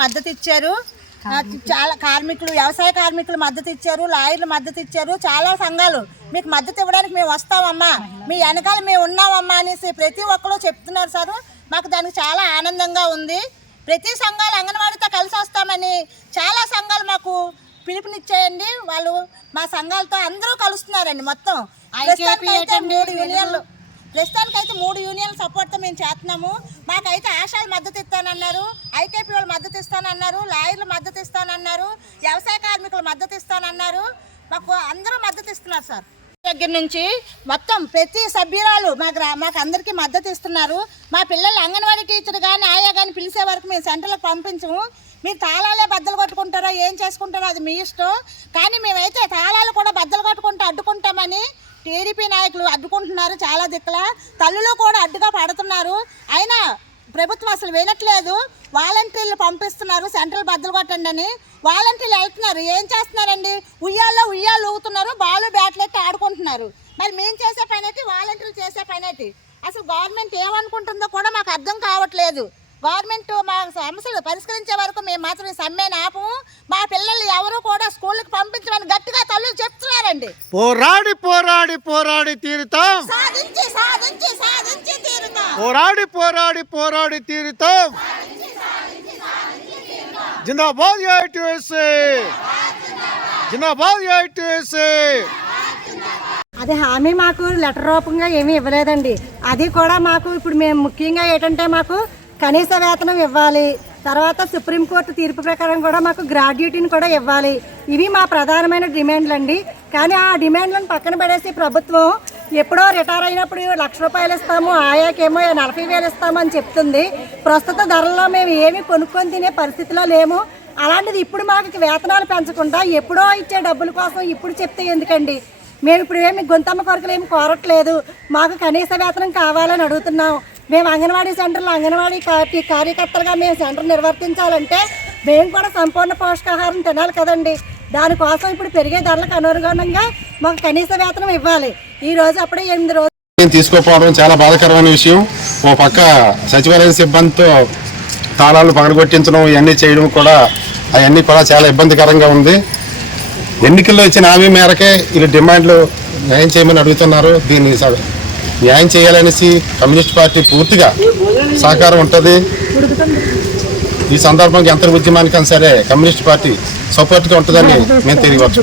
మద్దతు ఇచ్చారు. చాలా కార్మికులు వ్యవసాయ కార్మికులు మద్దతు ఇచ్చారు లాయర్లు మద్దతు ఇచ్చారు. చాలా సంఘాలు మీకు మద్దతు ఇవ్వడానికి మేము వస్తామమ్మా మీ వెనకాల మేము ఉన్నామమ్మా అనేసి ప్రతి ఒక్కరు చెప్తున్నారు సార్. మాకు దానికి చాలా ఆనందంగా ఉంది. ప్రతి సంఘాలు అంగన్వాడితో కలిసి వస్తామని చాలా సంఘాలు మాకు పిలుపునిచ్చాయండి. వాళ్ళు మా సంఘాలతో అందరూ కలుస్తున్నారండి మొత్తం. మూడు యూనియన్లు ప్రస్తుతానికైతే మూడు యూనియన్ సపోర్ట్తో మేము చేస్తున్నాము. మాకైతే ఆశాలు మద్దతు ఇస్తానన్నారు ఐకేపీ వాళ్ళు మద్దతు ఇస్తానన్నారు లాయర్లు మద్దతు ఇస్తానన్నారు వ్యవసాయ కార్మికులు మద్దతు ఇస్తానన్నారు. మాకు అందరూ మద్దతు ఇస్తున్నారు సార్. దగ్గర నుంచి మొత్తం ప్రతి సభ్యురాలు మా మాకు అందరికీ మద్దతు ఇస్తున్నారు. మా పిల్లలు అంగన్వాడీ టీచర్ కానీ ఆయా కానీ పిలిచే వరకు మేము సెంటర్లకు పంపించము. మీరు తాళాలే బద్దలు కొట్టుకుంటారో ఏం చేసుకుంటారో అది మీ ఇష్టం. కానీ మేమైతే తాళాలు కూడా బద్దలు కొట్టుకుంటూ అడ్డుకుంటామని టీడీపీ నాయకులు అడ్డుకుంటున్నారు చాలా దిక్కుల తల్లులు కూడా అడ్డుగా పడుతున్నారు. అయినా ప్రభుత్వం అసలు వినట్లేదు. వాలంటీర్లు పంపిస్తున్నారు సెంట్రల్ బద్దలు కొట్టండి అని. వాలంటీర్లు వెళ్తున్నారు. ఏం చేస్తున్నారండి? ఉయ్యాల్లో ఉయ్యాలు ఊగుతున్నారు. బాలు బ్యాట్లు ఎట్టి ఆడుకుంటున్నారు. మరి మేము చేసే పని ఏంటి? వాలంటీర్లు చేసే పని ఏంటి? అసలు గవర్నమెంట్ ఏమనుకుంటుందో కూడా మాకు అర్థం కావట్లేదు. గవర్నమెంట్ మా సమస్యలు పరిష్కరించే వరకు మేము మాత్రం ఈ సమ్మెను ఆపము. మా పిల్లలు ఎవరు కూడా స్కూళ్ళకి పంపించమని గట్టిగా తల్లులు చెప్తున్నారండి. పోరాడి పోరాడి పోరాడి తీరుతాం. సాధించి సాధించి సాధించి తీరుతాం. పోరాడి పోరాడి పోరాడి తీరుతాం. జిందాబాద్ జిందాబాద్ ఏఐటీఎస్ఏ. అది హామీ మాకు లెటర్ రూపంగా ఏమీ ఇవ్వలేదండి. అది కూడా మాకు ఇప్పుడు మేము ముఖ్యంగా ఏంటంటే మాకు కనీస వేతనం ఇవ్వాలి. తర్వాత సుప్రీంకోర్టు తీర్పు ప్రకారం కూడా మాకు గ్రాడ్యుయేటీని కూడా ఇవ్వాలి. ఇవి మా ప్రధానమైన డిమాండ్లు అండి కానీ ఆ డిమాండ్లను పక్కన పడేసి ప్రభుత్వం ఎప్పుడో రిటైర్ అయినప్పుడు లక్ష రూపాయలు ఇస్తాము ఆయాకేమో నలభై వేలు ఇస్తాము అని చెప్తుంది. ప్రస్తుత ధరల్లో మేము ఏమి కొనుక్కొని తినే పరిస్థితిలో లేము. అలాంటిది ఇప్పుడు మాకు వేతనాలు పెంచకుండా ఎప్పుడో ఇచ్చే డబ్బుల కోసం ఇప్పుడు చెప్తే ఎందుకండి? మేము ఇప్పుడు ఏమి గొంతమ్మ కొరకలు ఏమి కోరట్లేదు. మాకు కనీస వేతనం కావాలని అడుగుతున్నాం. మేము అంగన్వాడీ సెంటర్లో అంగన్వాడీ కా- కార్యకర్తలుగా మేము సెంటర్ నిర్వర్తించాలంటే మేము కూడా సంపూర్ణ పోషకాహారం తినాలి కదండి. దానికోసం ఇప్పుడు పెరిగే ధరలకు అనుగుణంగా మాకు కనీస వేతనం ఇవ్వాలి. ఈ రోజు అప్పుడే ఎనిమిది రోజులు నేను తీసుకోకపోవడం చాలా బాధాకరమైన విషయం. ఓ పక్క సచివాలయ సిబ్బందితో తాళాలు పగలగొట్టించడం ఇవన్నీ చేయడం కూడా అవన్నీ కూడా చాలా ఇబ్బందికరంగా ఉంది. ఎన్నికల్లో ఇచ్చిన హామీ మేరకే వీళ్ళు డిమాండ్లు న్యాయం చేయమని అడుగుతున్నారు. దీన్ని స- న్యాయం చేయాలనేసి కమ్యూనిస్ట్ పార్టీ పూర్తిగా సహకారం ఉంటుంది. ఈ సందర్భంగా ఎంత ఉద్యమానికైనా సరే కమ్యూనిస్ట్ పార్టీ సపోర్ట్గా ఉంటుందని మేము తెలియవచ్చు